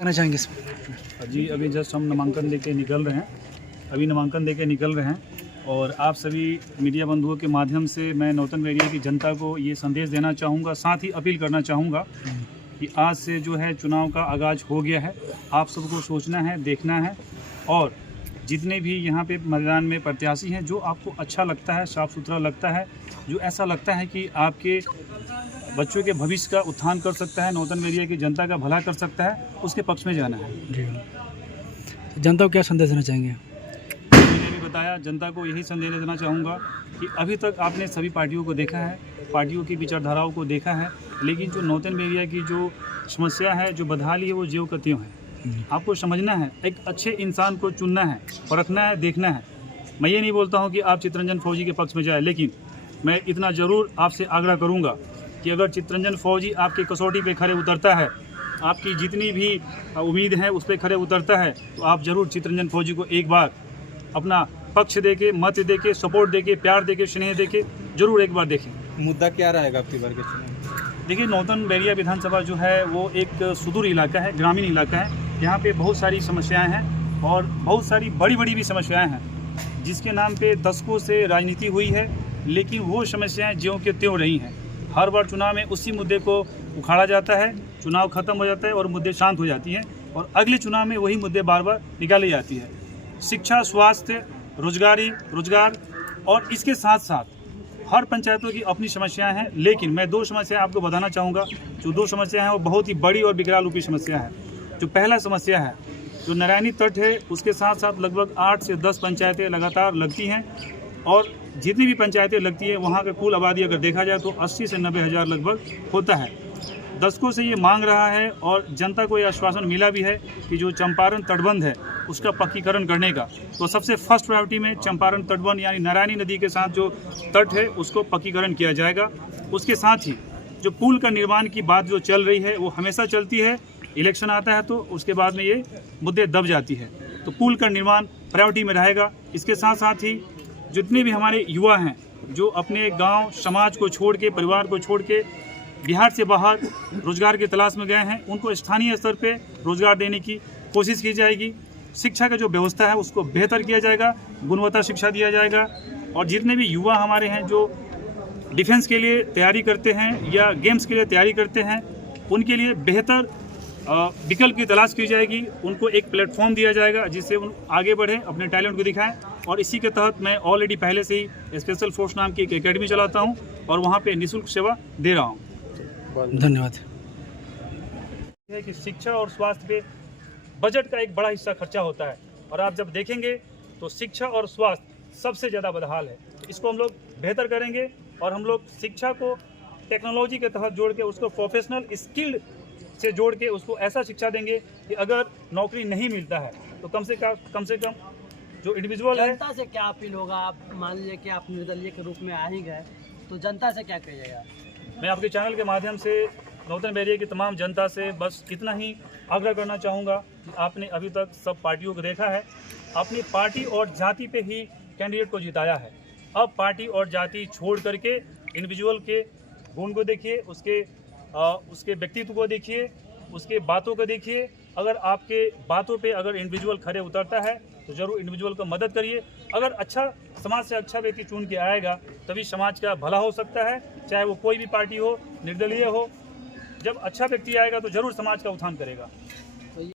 कहना चाहेंगे इसमें? जी अभी जस्ट हम नामांकन देके निकल रहे हैं और आप सभी मीडिया बंधुओं के माध्यम से मैं नौतन बैरिया की जनता को ये संदेश देना चाहूँगा, साथ ही अपील करना चाहूँगा कि आज से जो है चुनाव का आगाज़ हो गया है। आप सबको सोचना है, देखना है और जितने भी यहाँ पे मैदान में प्रत्याशी हैं, जो आपको अच्छा लगता है, साफ़ सुथरा लगता है, जो ऐसा लगता है कि आपके बच्चों के भविष्य का उत्थान कर सकता है, नौतन बैरिया की जनता का भला कर सकता है, उसके पक्ष में जाना है। जी, जनता को क्या संदेश देना चाहेंगे? मैंने भी बताया, जनता को यही संदेश देना चाहूँगा कि अभी तक आपने सभी पार्टियों को देखा है, पार्टियों की विचारधाराओं को देखा है, लेकिन जो नौतन बैरिया की जो समस्या है, जो बदहाली है, वो ज्यों का त्यों है। आपको समझना है, एक अच्छे इंसान को चुनना है, परखना है, देखना है। मैं ये नहीं बोलता हूँ कि आप चित्तरंजन फौजी के पक्ष में जाए, लेकिन मैं इतना ज़रूर आपसे आग्रह करूँगा कि अगर चित्तरंजन फौजी आपकी कसौटी पे खड़े उतरता है, आपकी जितनी भी उम्मीद है उस पर खड़े उतरता है, तो आप ज़रूर चित्तरंजन फौजी को एक बार अपना पक्ष देके, मत देके, सपोर्ट देके, प्यार देके, स्नेह देके जरूर एक बार देखें। मुद्दा क्या रहेगा आपकी बार के चुनाव? देखिए, नौतन बैरिया विधानसभा जो है वो एक सुदूर इलाका है, ग्रामीण इलाका है। यहाँ पे बहुत सारी समस्याएं हैं और बहुत सारी बड़ी बड़ी भी समस्याएं हैं, जिसके नाम पे दशकों से राजनीति हुई है, लेकिन वो समस्याएं ज्यों के त्यों रही हैं। हर बार चुनाव में उसी मुद्दे को उखाड़ा जाता है, चुनाव खत्म हो जाता है और मुद्दे शांत हो जाती हैं और अगले चुनाव में वही मुद्दे बार बार निकाली जाती है। शिक्षा, स्वास्थ्य, रोजगार और इसके साथ साथ हर पंचायतों की अपनी समस्याएं हैं, लेकिन मैं दो समस्याएं आपको बताना चाहूँगा। जो दो समस्याएं हैं वो बहुत ही बड़ी और विकराल रूपी समस्या है। जो पहला समस्या है, जो नारायणी तट है, उसके साथ साथ लगभग 8 से 10 पंचायतें लगातार लगती हैं और जितनी भी पंचायतें लगती है वहाँ का कुल आबादी अगर देखा जाए तो 80 से 90 हज़ार लगभग होता है। दशकों से ये मांग रहा है और जनता को यह आश्वासन मिला भी है कि जो चंपारण तटबंध है उसका पक्कीकरण करने का, तो सबसे फर्स्ट प्रायोरिटी में चंपारण तटबंध यानी नारायणी नदी के साथ जो तट है उसको पक्कीकरण किया जाएगा। उसके साथ ही जो पुल का निर्माण की बात जो चल रही है वो हमेशा चलती है, इलेक्शन आता है तो उसके बाद में ये मुद्दे दब जाती है, तो पुल का निर्माण प्रायोरिटी में रहेगा। इसके साथ साथ ही जितने भी हमारे युवा हैं जो अपने गांव समाज को छोड़ के, परिवार को छोड़ के बिहार से बाहर रोजगार की तलाश में गए हैं, उनको स्थानीय स्तर पे रोजगार देने की कोशिश की जाएगी। शिक्षा का जो व्यवस्था है उसको बेहतर किया जाएगा, गुणवत्ता शिक्षा दिया जाएगा और जितने भी युवा हमारे हैं जो डिफेंस के लिए तैयारी करते हैं या गेम्स के लिए तैयारी करते हैं, उनके लिए बेहतर विकल्प की तलाश की जाएगी। उनको एक प्लेटफॉर्म दिया जाएगा जिससे उन आगे बढ़ें, अपने टैलेंट को दिखाएं और इसी के तहत मैं ऑलरेडी पहले से ही स्पेशल फोर्स नाम की एक एकेडमी चलाता हूं और वहां पे निःशुल्क सेवा दे रहा हूं। धन्यवाद। है कि शिक्षा और स्वास्थ्य पे बजट का एक बड़ा हिस्सा खर्चा होता है और आप जब देखेंगे तो शिक्षा और स्वास्थ्य सबसे ज़्यादा बदहाल है। इसको हम लोग बेहतर करेंगे और हम लोग शिक्षा को टेक्नोलॉजी के तहत जोड़ के, उसको प्रोफेशनल स्किल्ड से जोड़ के उसको ऐसा शिक्षा देंगे कि अगर नौकरी नहीं मिलता है तो कम से कम जो इंडिविजुअल है। जनता से क्या अपील होगा? आप मान लीजिए कि आप निर्दलीय के रूप में आ ही गए, तो जनता से क्या कहिएगा? मैं आपके चैनल के माध्यम से नौतन बैरिया की तमाम जनता से बस इतना ही आग्रह करना चाहूँगा कि आपने अभी तक सब पार्टियों को देखा है, अपनी पार्टी और जाति पे ही कैंडिडेट को जिताया है। अब पार्टी और जाति छोड़ करके इंडिविजुअल के गुण को देखिए, उसके व्यक्तित्व को देखिए, उसके बातों को देखिए। अगर आपके बातों पे अगर इंडिविजुअल खड़े उतरता है तो ज़रूर इंडिविजुअल को मदद करिए। अगर अच्छा समाज से अच्छा व्यक्ति चुन के आएगा तभी समाज का भला हो सकता है, चाहे वो कोई भी पार्टी हो, निर्दलीय हो। जब अच्छा व्यक्ति आएगा तो ज़रूर समाज का उत्थान करेगा।